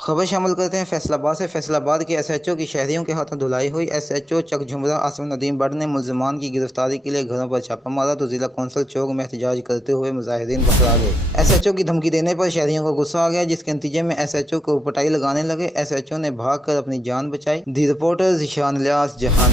खबर शामिल करते हैं फैसलाबाद से। फैसलाबाद के एसएचओ की शहरियों के हाथों धुलाई हुई। एसएचओ चक झुमरा आसम नदीम बट ने मुलजमान की गिरफ्तारी के लिए घरों पर छापा मारा तो जिला कौंसल चौक में एहतजाज करते हुए मुजाहिदीन पकड़ा गए। एसएचओ की धमकी देने पर शहरियों को गुस्सा आ गया, जिसके नतीजे में एसएचओ को पिटाई लगाने लगे। एसएचओ ने भाग कर अपनी जान बचाई। दी रिपोर्टर जिशान इलियास जहान।